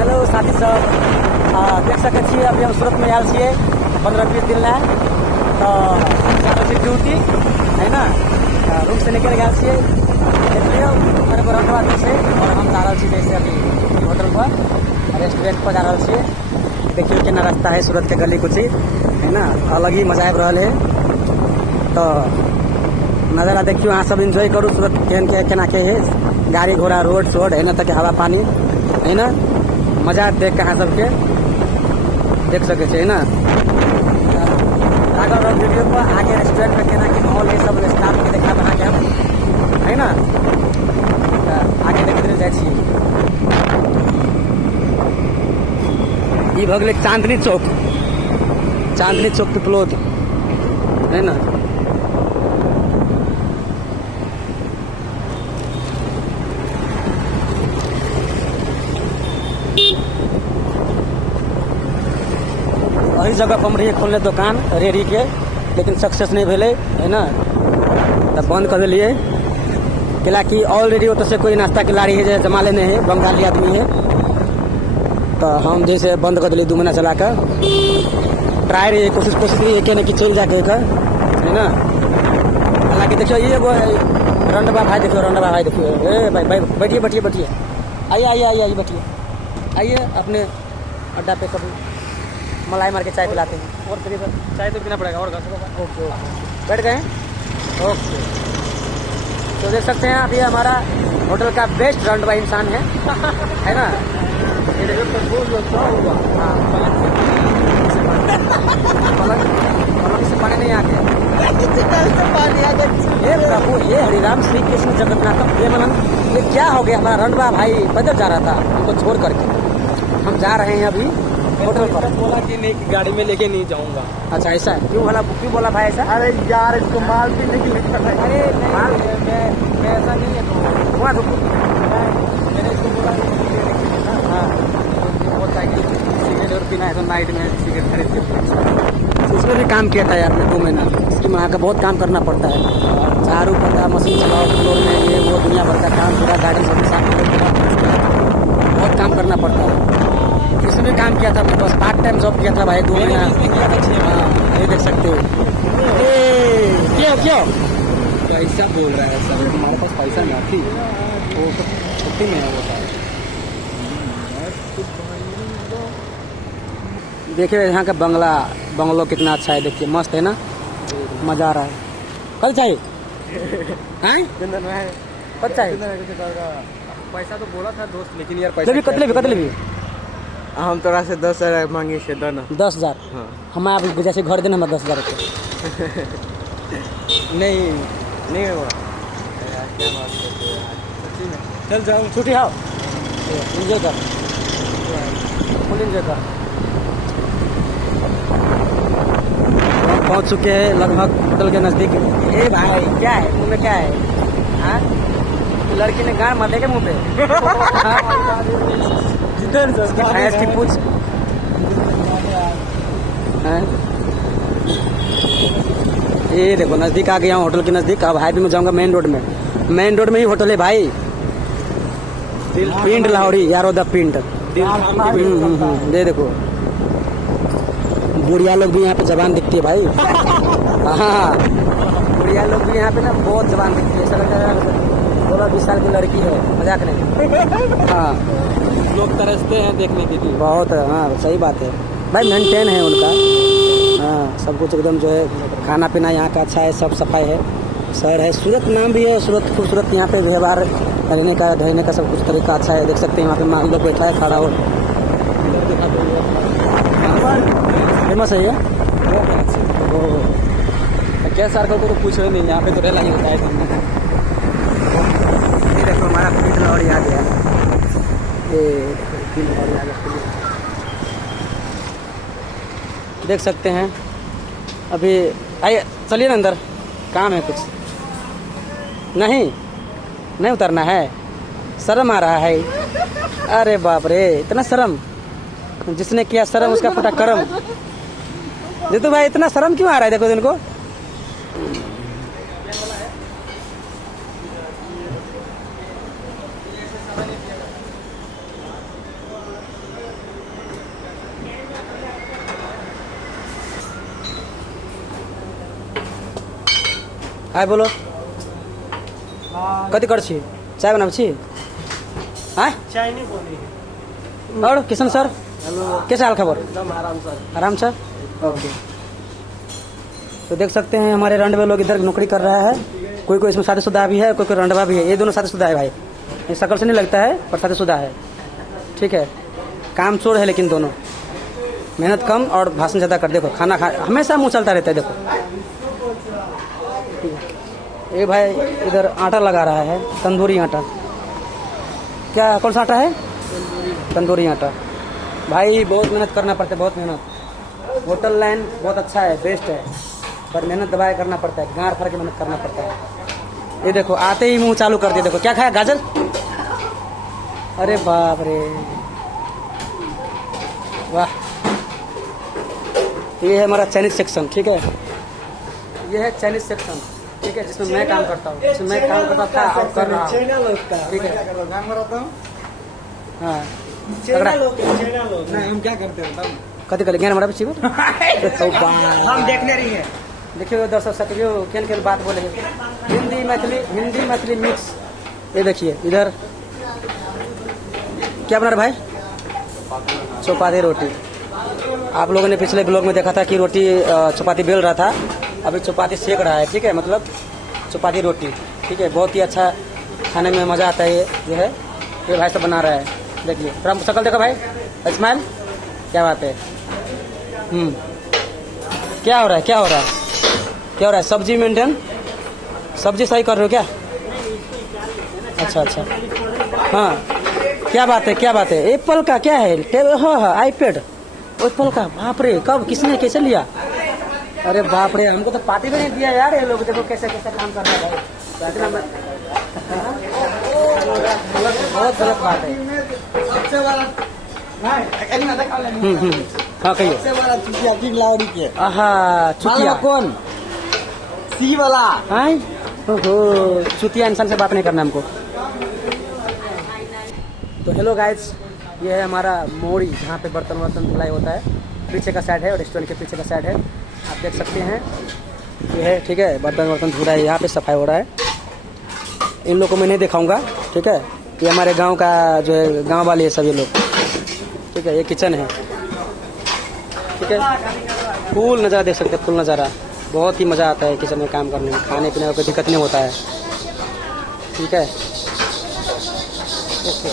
Hello साथी सब, देख सकै छी अभी हम सूरत में आयल छियै 15-20 दिन ला। तो ड्यूटी है ना, रूम से निकल गया छियै। देखियो मेरे को रखवा दी से और हम जा रहा छी जैसे अभी होटल पर रेस्टोरेंट पर जा रहा छियै। देखियो केना रास्ता है सूरत के गली कुची है ना, अलग ही मजा आबि रहल है। तो नज़ारा देखियो, अहाँ सब एंजॉय करू सूरत केना के है, गाड़ी घोड़ा रोड शोड है ना, तक हवा पानी है ना, मजा देख के अहाँ सबके देख सके है ना। अगर वीडियो पर आगे रेस्टोरेंट में केना की माहौल है सब स्टाफ के देखा बना के हम है ना, आगे देखते रह जाए छी। ई भऽ गेलै चांदनी चौक पिपलोद है ना। वही जगह पर हम रहिए खोलने दुकान रेडी के, लेकिन सक्सेस नहीं भेले है ना, तब बंद कर दिलिए। कैला कि ऑलरेडी ओतऽ से कोई नाश्ता के लारी है जो जमा लेने है, बंगाली आदमी है। तो हम जैसे बंद कर दिलिए 2 महीना चला कर। ट्राई रही कोशिश रही कि नहीं चल जाके है ना। हालांकि देखियो ये वो रंडवा भाई, देखियो रंडवा भाई, देखियो ए भाई बैठिए आइए बैठिए, आइए अपने अड्डा पे कभी मलाई मार के चाय पिलाते हैं। और करीब चाय तो पीना पड़ेगा और ओके बैठ गए ओके। तो देख सकते हैं अभी हमारा होटल का बेस्ट रंडवा इंसान है ना। ये देखो पलंग से पानी नहीं आके ये प्रभु, ये हरिराम श्री कृष्ण जगन्नाथ, ये क्या हो गया। हमारा रंडवा भाई बदल जा रहा था उनको छोड़ करके। हम जा रहे हैं अभी होटल पर। बोला कि नहीं, गाड़ी में लेके नहीं जाऊंगा। अच्छा ऐसा है, क्यों बोला भाई ऐसा? अरे यार इसको माल भी नहीं लेकर। अरे मैं ऐसा नहीं है, वहाँ रुको। मैंने इसको बोला हाँ बोलता है कि सिगरेट और पीना है तो नाइट में सिगरेट खरीद के। उसमें भी काम किया था यार मैं 2 महीना, इसमें वहाँ का बहुत काम करना पड़ता है। झाड़ू पता, मशीन चलाओ, फ्लोर में ये वो दुनिया भर का काम, पूरा गाड़ी से साफ बहुत काम करना पड़ता है। इसमें काम किया था मैं, बस पार्ट टाइम जॉब किया था भाई 2 महीना। ये देख सकते हो। क्यों पैसा बोल रहा है सर, हमारे पास पैसा नहीं थी, वो छुट्टी में है वो। देखिए यहाँ का बंगलो कितना अच्छा है, देखिए मस्त है ना, मजा आ रहा है। कल चाहिए कल चाहिए पैसा तो बोला था दोस्त, लेकिन यार पैसा कतले भी हम तोरा से 10,000 मांगे से दो 10,000। हाँ। हम आप जैसे घर देना हमारे 10,000 रुपये नहीं होगा। क्या बात करते हो यार, सच्ची में। चल जाओ, छुट्टी आओ, एंजॉय कर, फुल एंजॉय कर। पहुंच चुके हैं लगभग होटल के नज़दीक। ए भाई क्या है मुँह में, क्या है हाँ? लड़की ने गाड़ मार देगा मुँह पे। भैंस की पूछ ये देखो नज़दीक आ गया हूँ होटल के नज़दीक। अब हाईवे में जाऊंगा मेन रोड में ही होटल है भाई। पिंड लाहौरी यारो द पिंड। ये देखो बुढ़िया लोग भी यहाँ पे जबान दिखती है भाई। हाँ बुढ़िया लोग भी यहाँ पे ना बहुत जबान दिखती है, ऐसा लगता है 16-20 साल की लड़की है, मजाक नहीं। हाँ लोग तरसते हैं देखने के लिए बहुत। हाँ सही बात है भाई, मेंटेन है उनका। हाँ सब कुछ एकदम जो है, खाना पीना यहाँ का अच्छा है, सब सफाई है। शहर है सूरत, नाम भी है सूरत, खूबसूरत। यहाँ पे व्यवहार रहने का ढहने का सब कुछ तरीका अच्छा है। देख सकते हैं यहाँ पे मान लोग बैठा है, खड़ा हो, फेमस है ये। क्या सर्कल को तो पूछो ही नहीं, यहाँ पे तो रहना ही होता है। ये देखो हमारा पिंड लाहौरी आ गया, ये पिंड लाहौरी आ गया। देख सकते हैं अभी। आइए चलिए ना अंदर, काम है कुछ। नहीं उतरना है, शर्म आ रहा है। अरे बाप रे, इतना शर्म, जिसने किया शर्म उसका फटा करम। जीतू भाई इतना शर्म क्यों आ रहा है, देखो इनको। हाय बोलो कति गर्छु चाय बनाउँछु हाँ चाय नहीं बोली और किशन सर कैसा हाल खबर एकदम आराम सर। आराम से ओके। तो देख सकते हैं हमारे रंडवे लोग इधर नौकरी कर रहा है, कोई कोई इसमें शादीशुदा भी है, कोई कोई रंडवा भी है। ये दोनों शादीशुदा है भाई, ये शक्ल से नहीं लगता है पर शादीशुदा है। ठीक है, काम चोर है लेकिन दोनों मेहनत कम और भाषण ज़्यादा कर। देखो खाना खा हमेशा मुँह चलता रहता है। देखो ये भाई इधर आटा लगा रहा है, तंदूरी आटा। क्या कौन सा आटा है? तंदूरी आटा। भाई बहुत मेहनत करना पड़ता है, बहुत मेहनत। होटल लाइन बहुत अच्छा है, बेस्ट है, पर मेहनत दबाए करना पड़ता है, गाँव भर के मेहनत करना पड़ता है। ये देखो आते ही मुंह चालू कर दिया। देखो क्या खाया, गाजर। अरे बाप रे वाह। ये है हमारा चाइनीज सेक्शन। ठीक है, ये है चाइनीज सेक्शन। ठीक है, जिसमें मैं काम करता हूँ, जिसमें मैं काम करता था और कर रहा हूँ। ठीक है हाँ नहीं हम क्या करते हैं बताओ। कति कल ज्ञान हमारा बच्ची को हम देखने रही है। देखिए दर्शक सक्रिय केन केन बात बोले, हिंदी मैथिली मिक्स। ये देखिए इधर क्या बना रहा भाई, चपाती रोटी। आप लोगों ने पिछले ब्लॉग में देखा था कि रोटी चपाती बेल रहा था, अभी चपाती सेक रहा है। ठीक है, मतलब चपाती रोटी। ठीक है, बहुत ही अच्छा खाने में मज़ा आता है। ये जो है ये भाई सब बना रहा है। देखिए थोड़ा शकल देखो भाई, स्माइल। क्या बात है। क्या हो रहा है, क्या हो रहा है, क्या हो रहा है? सब्जी मेंटेन, सब्जी सही कर रहे हो क्या? अच्छा अच्छा हाँ, क्या बात है, क्या बात है। एप्पल का क्या है? हाँ आईपैड एप्पल का। बाप रे, कब किसने कैसे लिया? अरे बाप रे, हमको तो पार्टी भी नहीं दिया यार। ये लोग देखो कैसे कैसे काम कर रहे हैं भाई। बहुत गलत बात है। सबसे बड़ा हाँ कहिए। सबसे बड़ा चुतिया किंग लाहौरी के। आहा चुतिया कौन? सी वाला। हाय ओहो, चुतिया इंसान से बात नहीं करना हमको। तो हेलो गाइस, ये है हमारा मोड़ी जहाँ पे बर्तन वर्तन धुलाई होता है। पीछे का साइड है, रेस्टोरेंट के पीछे का साइड है, आप देख सकते हैं। ये है ठीक है, बर्तन वर्तन धुला है, यहाँ पे सफाई हो रहा है। इन लोगों को मैं नहीं दिखाऊंगा। ठीक है, ये हमारे गांव का जो है, गांव वाले है सभी लोग। ठीक है, ये किचन है। ठीक है, फुल नज़ारा देख सकते हैं, फुल नज़ारा। बहुत ही मज़ा आता है किचन में काम करने में, खाने पीने का कोई दिक्कत नहीं होता है। ठीक है, ओके।